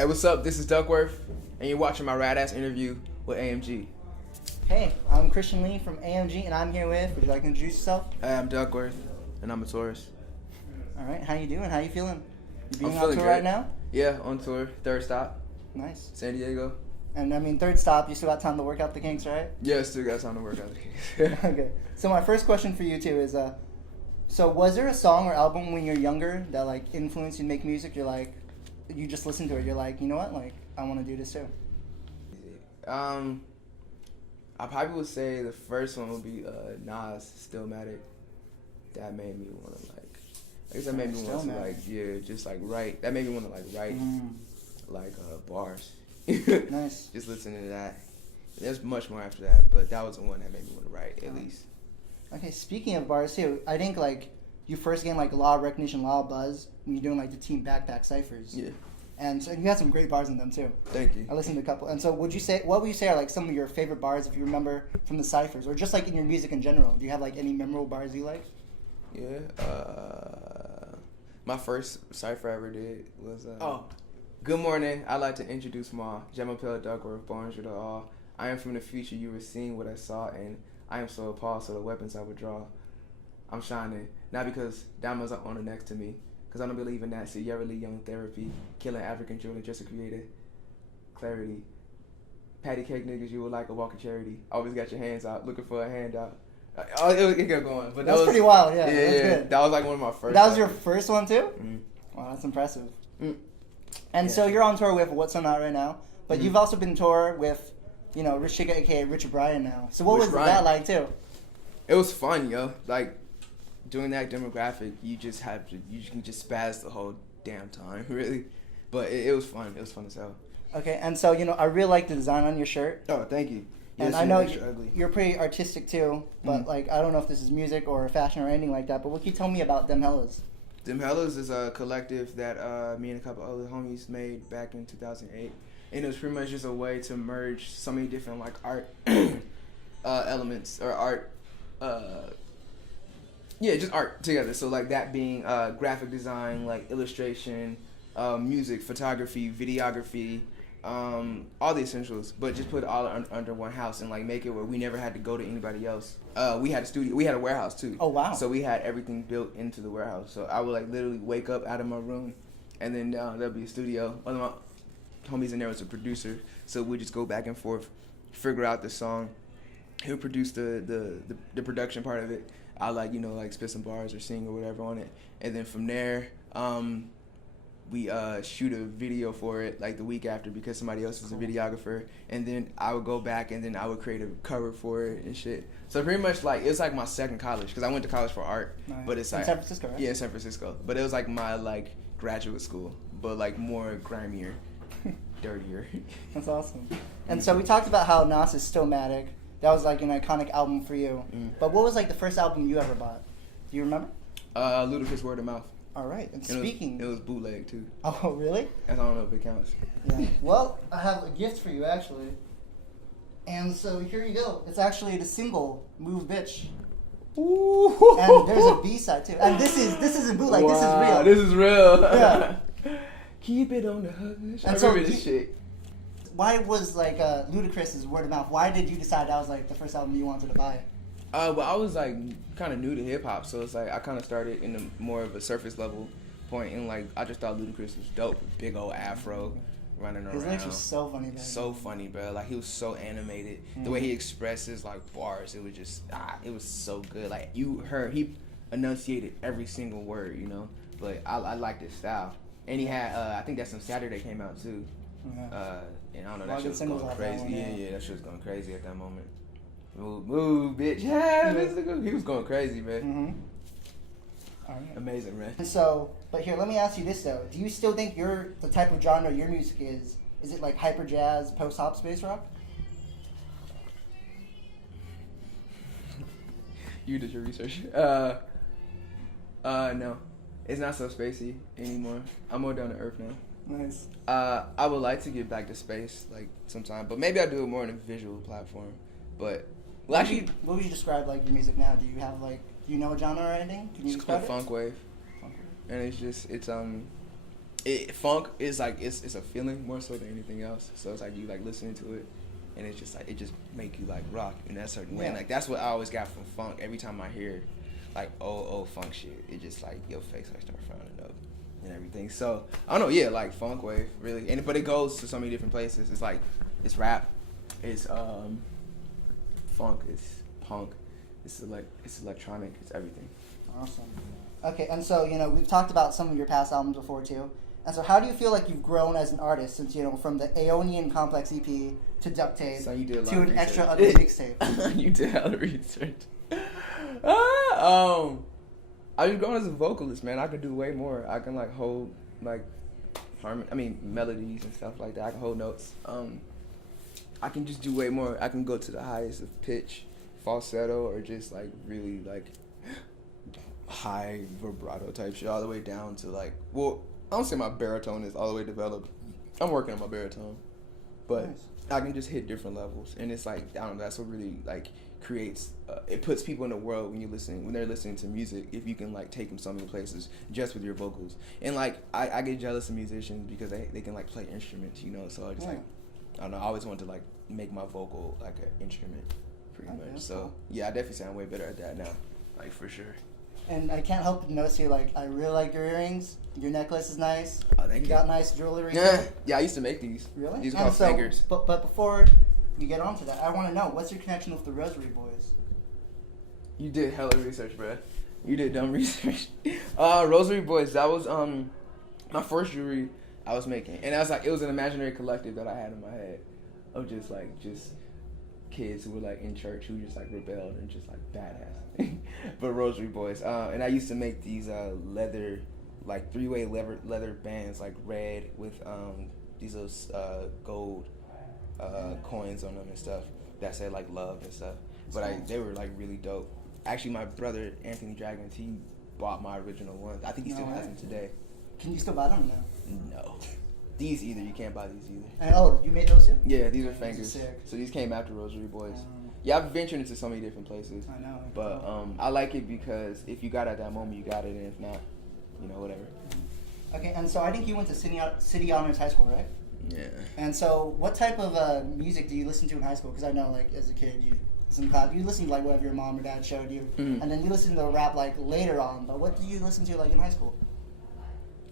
Hey, what's up? This is Duckworth, and you're watching my rad-ass interview with AMG. Hey, I'm Christian Lee from AMG, and I'm here with, would you like to introduce yourself? Hey, I'm Duckworth, and I'm a tourist. All right, how you doing? How you feeling? You being I'm on feeling tour great. right now? Yeah, on tour. Third stop, Nice. San Diego. And I mean, third stop, you still got time to work out the kinks, right? Yeah, still got time to work out the kinks. Okay. So my first question for you, too, is, so was there a song or album when you were younger that, like, influenced you to make music? You're like, you just listened to it, you're like, you know what, like, I want to do this, too. I probably would say the first one would be Nas, Stillmatic. That made me want to, like, I guess that made me want to, like, yeah, just, like, write. That made me want to, like, write, like, bars. Nice. Just listening to that. There's much more after that, but that was the one that made me want to write, at least. Okay, speaking of bars, too, I think, like, you first gained, like, a lot of recognition, a lot of buzz when you're doing, like, the Team Backpack Cyphers. Yeah. And so you had some great bars in them, too. Thank you. I listened to a couple. And so what would you say are, like, some of your favorite bars, if you remember, from the Cyphers? Or just, like, in your music in general? Do you have, like, any memorable bars you like? Yeah. My first Cypher I ever did was, Good morning. I'd like to introduce my Gemelos Duckworth, born to the all. I am from the future. You were seeing what I saw, and I am so appalled, so the weapons I would draw. I'm shining, not because diamonds are on the next to me, because I don't believe in that. See, you're really young therapy, killing African children just to create a clarity. Patty cake niggas, you were like a walking charity. Always got your hands out, looking for a handout. It kept going, but that was pretty wild. Yeah, yeah, that was good. That was like one of my first. That was your first one too? Mm-hmm. Wow, that's impressive. And so you're on tour with What's On Out right now, but you've also been on tour with, you know, Rich Chica, aka Richard Bryan now. So what was that like too? It was fun, yo. Like, doing that demographic, you can just spaz the whole damn time, really. But it was fun. It was fun as hell. Okay, and so, you know, I really like the design on your shirt. Oh, thank you. And I know you're pretty artistic too, but like, I don't know if this is music or fashion or anything like that, but what can you tell me about Gemelos? Gemelos is a collective that me and a couple other homies made back in 2008. And it was pretty much just a way to merge so many different, like, art elements or art, just art together. So, like, that being graphic design, like illustration, music, photography, videography, all the essentials, but just put it all under one house and, like, make it where we never had to go to anybody else. We had a studio. We had a warehouse, too. Oh, wow. So we had everything built into the warehouse. So I would, like, literally wake up out of my room, and then there'll be a studio. One of my homies in there was a producer, so we just go back and forth, figure out the song. He'll produce the production part of it. I'll, like, you know, like, spit some bars or sing or whatever on it. And then from there, we shoot a video for it, like, the week after, because somebody else was a videographer. And then I would go back and then I would create a cover for it and shit. So pretty much, like, it's like my second college, because I went to college for art. Nice. But it's like in San Francisco, right? Yeah, in San Francisco. But it was like my, like, graduate school, but, like, more grimier, dirtier. That's awesome. And so we talked about how Nas is Stillmatic. That was, like, an iconic album for you. But what was, like, the first album you ever bought? Do you remember? Ludacris Word of Mouth. All right. And it was bootleg too. Oh, really? I don't know if it counts. Yeah. Well, I have a gift for you, actually. And so here you go. It's actually the single "Move Bitch." Ooh. And there's a B-side too. And this isn't bootleg. Wow, this is real. This is real. Yeah. Keep it on the hush. I And so remember this shit. Why was, like, Ludacris's Word of Mouth? Why did you decide that was, like, the first album you wanted to buy? Well, I was, like, kind of new to hip hop, so it's like I kind of started in a more of a surface level point, and, like, I just thought Ludacris was dope, big old afro running around. His lyrics were so funny, man. So funny, bro. Like, he was so animated. The way he expresses, like, bars, it was just it was so good. Like, he enunciated every single word, you know. But I liked his style, and he had I think that some Saturday came out too. Yeah. And I don't know, that shit was going crazy. Yeah, that shit was going crazy at that moment. Move, bitch. Yeah, he was going crazy, man. All right. Amazing, man. And so, but here, let me ask you this, though. Do you still think the type of genre your music is it like hyper jazz, post-hop, space rock? You did your research. No. It's not so spacey anymore. I'm more down to earth now. Nice. I would like to get back to space, like, sometime, but maybe I'll do it more on a visual platform. But, well, actually... What would you describe, like, your music now? Do you have, like, do you know a genre or anything? Can you It's called describe it? funk wave. And it's just, Funk is like it's a feeling more so than anything else. So it's like you like listening to it, and it's just like it just make you like rock in that certain way. And like that's what I always got from funk. Every time I hear like old funk shit, it just like your face like start frowning up and everything. So I don't know, yeah, like funk wave really. And but it goes to so many different places. It's like it's rap, it's funk, it's punk, it's electronic, it's everything. Awesome. Okay, and so, we've talked about some of your past albums before, too. And so how do you feel like you've grown as an artist since, from the Aeonian Complex EP to Duct Tape So you did a lot to of an research. extra ugly mixtape? You did hella research. I was growing as a vocalist, man. I could do way more. I can, like, hold, like, melodies and stuff like that. I can hold notes. I can just do way more. I can go to the highest of pitch, falsetto, or just, like, really, like, high vibrato type shit all the way down to like, well, I don't say my baritone is all the way developed. I'm working on my baritone, but Nice. I can just hit different levels, and it's like I don't know. That's what really like creates. It puts people in the world when they're listening to music. If you can like take them so many places just with your vocals, and like I get jealous of musicians because they can like play instruments, So I just like I don't know. I always wanted to like make my vocal like an instrument, pretty much. So cool. yeah, I definitely sound way better at that now, like for sure. And I can't help but notice you, like, I really like your earrings. Your necklace is nice. Oh, thank you. Got nice jewelry. Yeah, I used to make these. Really? These are called fingers. But before we get on to that, I want to know, what's your connection with the Rosary Boys? You did hella research, bruh. You did dumb research. Rosary Boys, that was my first jewelry I was making. And I was like, it was an imaginary collective that I had in my head of just kids who were like in church who just like rebelled and just like badass. But Rosary Boys. And I used to make these leather, like 3-way leather bands, like red with these little gold coins on them and stuff that said like love and stuff. But they were like really dope. Actually, my brother Anthony Dragons, he bought my original ones. I think he still has them today. Can you still buy them now? No. These either. You can't buy these either. And you made those too? Yeah, these are fingers. Sick. So these came after Rosary Boys. Yeah, I've ventured into so many different places. I know. But I like it because if you got it at that moment, you got it, and if not, whatever. Okay, and so I think you went to City Honors High School, right? Yeah. And so what type of music do you listen to in high school? Because I know, like, as a kid, you listen to, like, whatever your mom or dad showed you. Mm-hmm. And then you listen to rap, like, later on. But what do you listen to, like, in high school?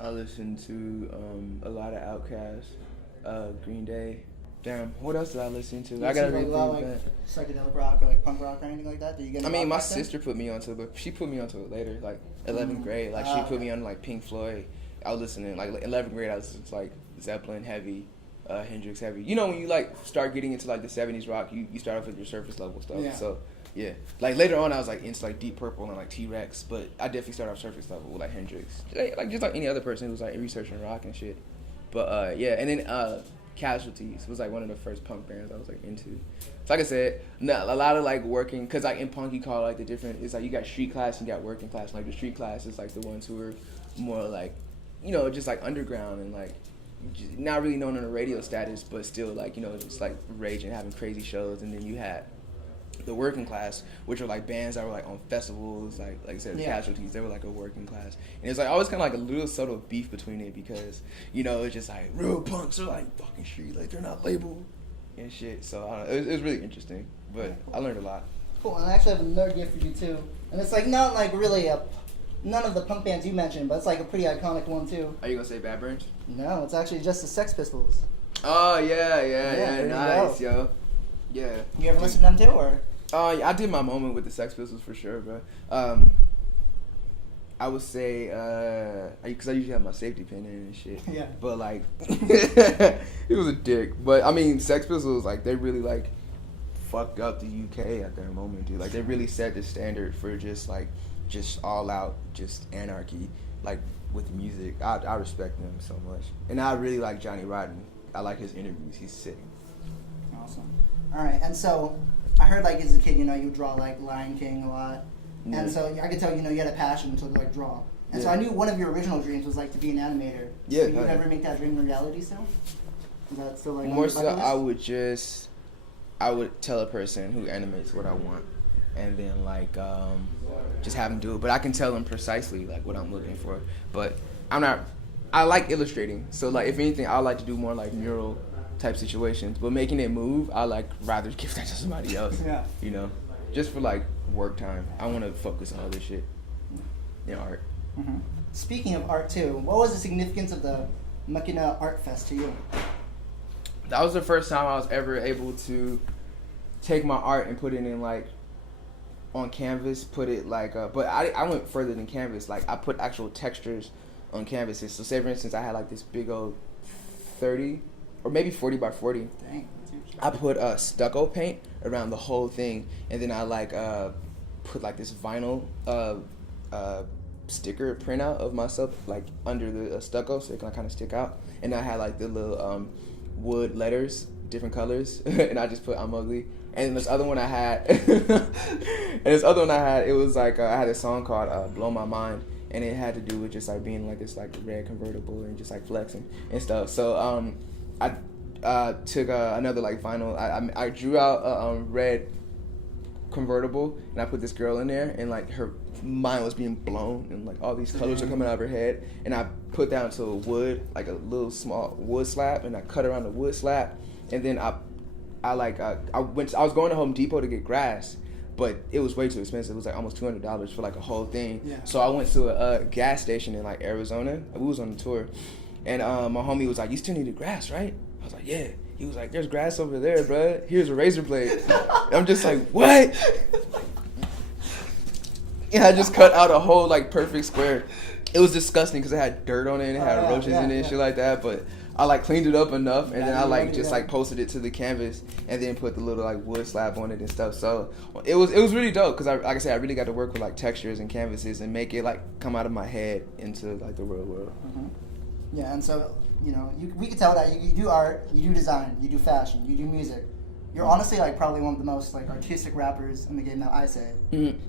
I listened to a lot of Outkast, Green Day. Damn, what else did I listen to? I gotta read really think like back. psychedelic rock or like punk rock or anything like that? Did you get? My sister put me onto it, but she put me onto it later, like 11th grade. Like she put me on like Pink Floyd. I was listening like 11th grade. I was just like Zeppelin heavy, Hendrix heavy. When you like start getting into like the 70s rock, you start off with your surface level stuff. Yeah. So yeah, like later on I was like into like Deep Purple and like T-Rex, but I definitely started off surface level with like Hendrix, like just like any other person who was like researching rock and shit. But yeah, and then Casualties was like one of the first punk bands I was like into. So like I said, a lot of like working, cause like in punk you call like the different. It's like you got street class and you got working class. And, like the street class is like the ones who are more like, just like underground and like just not really known on a radio status, but still like just like raging, having crazy shows. And then you had the working class, which are like bands that were like on festivals, like I said, Casualties. They were like a working class, and it's like always kind of like a little subtle beef between it because it's just like real punks are like fucking street, like they're not labeled and shit. So I don't know, it was really interesting, but I learned a lot. Cool, and I actually have another gift for you too, and it's like not like really none of the punk bands you mentioned, but it's like a pretty iconic one too. Are you gonna say Bad Brains? No, it's actually just the Sex Pistols. Oh yeah, nice, yo. Yeah. You ever listen to them too, or? Yeah, I did my moment with the Sex Pistols for sure, bro. I would say, because I usually have my safety pin in and shit. Yeah. But like, it was a dick. But I mean, Sex Pistols, like, they really like fucked up the UK at that moment, dude. Like, they really set the standard for just all out, just anarchy, like with music. I respect them so much, and I really like Johnny Rotten. I like his interviews. He's sick. Awesome. All right, and so I heard like as a kid, you would draw like Lion King a lot, and so I could tell you had a passion to like draw, and so I knew one of your original dreams was like to be an animator. Yeah. So you never make that dream a reality still? Is that still like more so? I would tell a person who animates what I want, and then like just have them do it. But I can tell them precisely like what I'm looking for. But I'm not I like illustrating. So like if anything, I like to do more like mural type situations. But making it move, I like rather give that to somebody else. Yeah. You know, just for like work time. I want to focus on other shit. Art. Mm-hmm. Speaking of art too, what was the significance of the Machina Art Fest to you? That was the first time I was ever able to take my art and put it in like on canvas, put it like but I went further than canvas. Like I put actual textures on canvases. So say for instance I had like this big old 30 or maybe 40 by 40. Dang. I put stucco paint around the whole thing, and then I like put like this vinyl sticker printout of myself like under the stucco so it can kind of stick out, and I had like the little wood letters, different colors, and I just put I'm ugly. And then this other one I had, it was like I had a song called "Blow My Mind," and it had to do with just like being like this like red convertible and just like flexing and stuff. So I took another like vinyl. I drew out a red convertible, and I put this girl in there, and like her mind was being blown, and like all these colors are coming out of her head, and I put that into a wood, like a little small wood slab, and I cut around the wood slab, and then I was going to Home Depot to get grass, but it was way too expensive. It was like almost $200 for like a whole thing. Yeah. So I went to a gas station in like Arizona. We was on a tour, and my homie was like, "You still need the grass, right?" I was like, "Yeah." He was like, "There's grass over there, bro. Here's a razor blade." I'm just like, "What?" Yeah, I just cut out a whole like perfect square. It was disgusting because it had dirt on it and it had roaches in it and shit like that. But I like cleaned it up enough, and then I like just like posted it to the canvas and then put the little like wood slab on it and stuff. So it was really dope because like I said, I really got to work with like textures and canvases and make it like come out of my head into like the real world. Mm-hmm. Yeah, and so we could tell that you do art, you do design, you do fashion, you do music. You're honestly like probably one of the most like artistic rappers in the game that I say,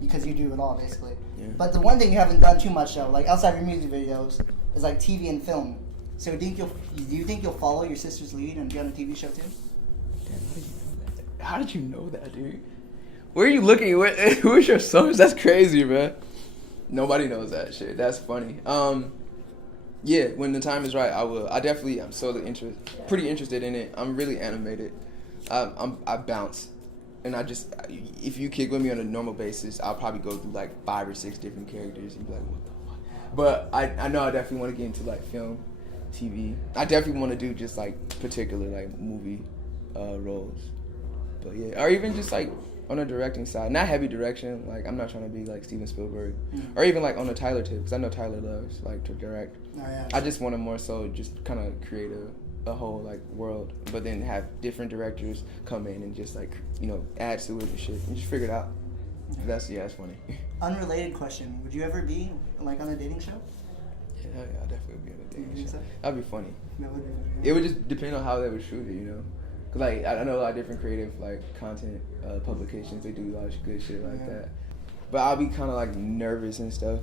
because you do it all basically. Yeah. But the one thing you haven't done too much though, like outside of your music videos, is like TV and film. So do you think you'll follow your sister's lead and be on a TV show too? Damn, how did you know that, dude? Where are you looking? Who's your source? That's crazy, man. Nobody knows that shit. That's funny. Yeah, when the time is right, I will. I'm pretty interested in it. I'm really animated. I bounce, and if you kick with me on a normal basis, I'll probably go through like 5 or 6 different characters and be like, what the fuck? But I know I definitely want to get into like film, TV. I definitely want to do just like particular like movie roles. But yeah, or even just like on a directing side, not heavy direction. Like I'm not trying to be like Steven Spielberg, or even like on a Tyler tip, because I know Tyler loves like to direct. Oh, yeah. I just want to more so just kind of create a whole like world, but then have different directors come in and just like add to it and shit and just figure it out. That's funny. Unrelated question: would you ever be like on a dating show? Yeah, I'd definitely be on a dating show. So? That'd be funny. That would be funny. It would just depend on how they would shoot it, Cause like I know a lot of different creative like content publications. They do a lot of good shit like that. But I'll be kind of like nervous and stuff,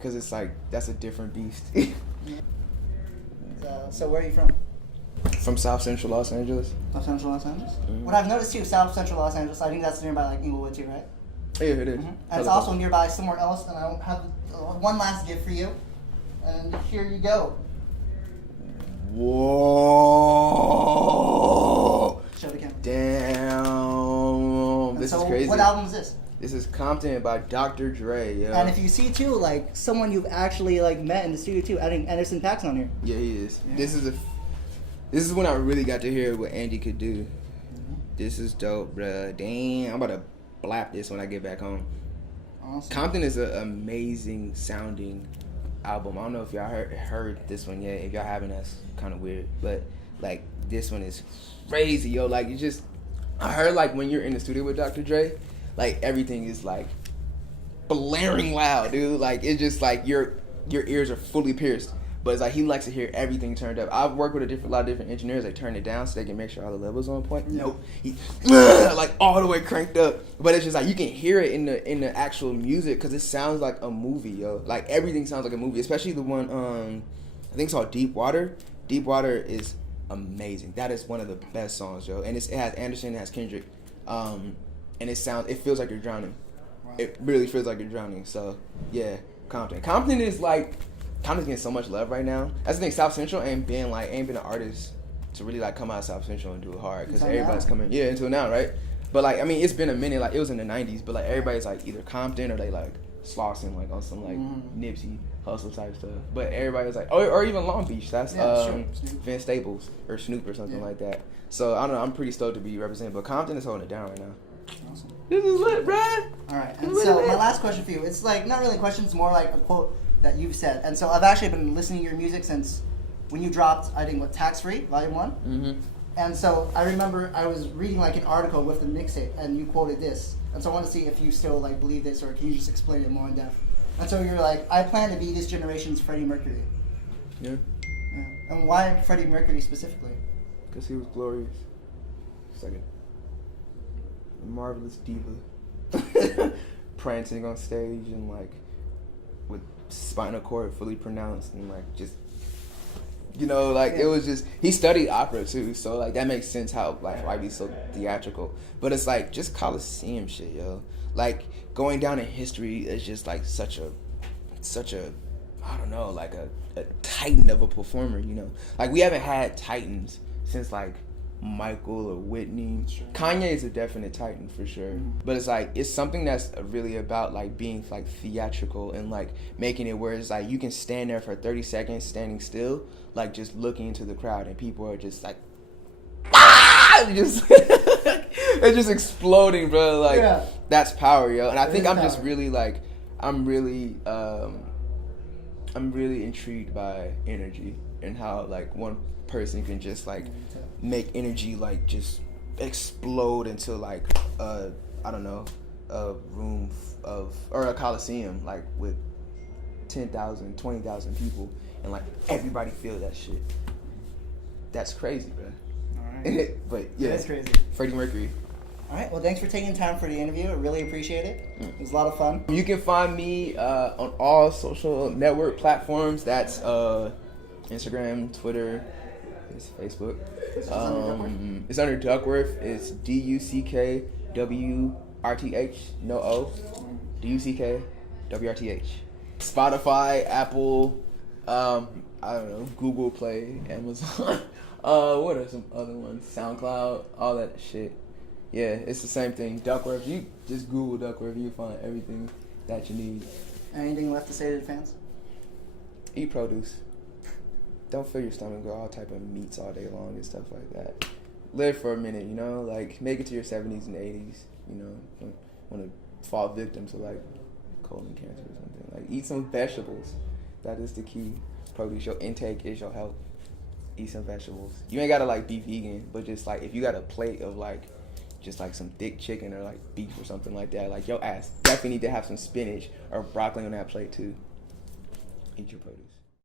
cause it's like that's a different beast. So where are you from? From South Central Los Angeles. South Central Los Angeles? Mm-hmm. What I've noticed too, South Central Los Angeles, I think that's nearby like Inglewood too, right? Yeah, it is. Mm-hmm. And it's also nearby somewhere else, and I have one last gift for you. And here you go. Whoa! Show the camera. Damn. This is crazy. What album is this? This is Compton by Dr. Dre, yeah. And if you see too, like someone you've actually like met in the studio too, adding Anderson .Paak on here. Yeah, he is. Yeah. This is when I really got to hear what Andy could do. This is dope, bruh. Damn, I'm about to blap this when I get back home. Awesome. Compton is an amazing sounding album. I don't know if y'all heard this one yet. If y'all haven't, that's kind of weird. But like this one is crazy, yo. Like I heard like when you're in the studio with Dr. Dre, like everything is like blaring loud, dude. Like it's just like your ears are fully pierced. But it's like he likes to hear everything turned up. I've worked with a lot of different engineers. They turn it down so they can make sure all the levels are on point. Nope, he like all the way cranked up. But it's just like you can hear it in the actual music because it sounds like a movie, yo. Like everything sounds like a movie, especially the one I think it's called Deep Water. Deep Water is amazing. That is one of the best songs, yo. And it has Anderson, it has Kendrick, and it feels like you're drowning. Wow. It really feels like you're drowning. So yeah, Compton is like Compton's getting so much love right now. That's the thing. South Central ain't been an artist to really like come out of South Central and do it hard because everybody's coming until now, right? But like I mean, it's been a minute. Like it was in the '90s, but like everybody's like either Compton or they like slossing like on some like Nipsey Hustle type stuff. But everybody's like, or even Long Beach. That's Vince Staples or Snoop or something like that. So I don't know. I'm pretty stoked to be represented, but Compton is holding it down right now. Awesome. This is lit, bruh. All right, and so my last question for you, it's like not really a question, it's more like a quote that you've said. And so I've actually been listening to your music since when you dropped, I think, Tax Free, Volume 1? Mm-hmm. And so I remember I was reading like an article with the mixtape, and you quoted this. And so I want to see if you still like believe this, or can you just explain it more in depth? And so you're like, I plan to be this generation's Freddie Mercury. Yeah. And why Freddie Mercury specifically? Because he was glorious. It's like a marvelous diva. Prancing on stage and like with spinal cord fully pronounced and like just, you know, like it was just, he studied opera too, so like that makes sense how like why he's so theatrical. But it's like just Coliseum shit, yo. Like going down in history is just like such a I don't know, like a titan of a performer, you know. Like we haven't had titans since like Michael or Whitney. Sure. Kanye is a definite titan for sure. But it's like it's something that's really about like being like theatrical and like making it where it's like you can stand there for 30 seconds standing still, like just looking into the crowd and people are just like just it's just exploding, bro. Like that's power, yo. And I think I'm power. Just really like I'm really intrigued by energy and how like one person can just like make energy like just explode into like I don't know, a room of or a Coliseum like with 10,000, 20,000 people and like everybody feel that shit. That's crazy, bro. All right. But yeah, that's crazy. Freddie Mercury. All right. Well, thanks for taking time for the interview. I really appreciate it. It was a lot of fun. You can find me on all social network platforms. That's Instagram, Twitter, it's Facebook. It's under Duckworth. It's DUCKWRTH. No O. DUCKWRTH. Spotify, Apple, I don't know, Google Play, Amazon. What are some other ones? SoundCloud, all that shit. Yeah, it's the same thing. Duckworth. You just Google Duckworth, you find everything that you need. Anything left to say to the fans? Eat produce. Don't fill your stomach with all type of meats all day long and stuff like that. Live for a minute, you know, like make it to your 70s and 80s, you know. Don't want to fall victim to like colon cancer or something. Like eat some vegetables. That is the key. Produce. Your intake is your health. Eat some vegetables. You ain't gotta like be vegan, but just like if you got a plate of like just like some thick chicken or like beef or something like that, like your ass definitely need to have some spinach or broccoli on that plate too. Eat your produce.